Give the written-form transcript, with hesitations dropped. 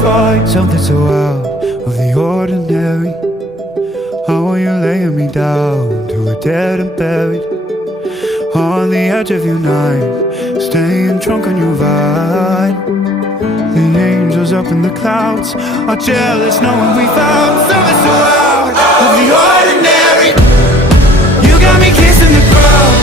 find something so out of the ordinary. How are you laying me down to a dead and buried on the edge of your night, staying drunk on your vine. The angels up in the clouds are jealous knowing we found something so out of the ordinary. You got me kissing the ground,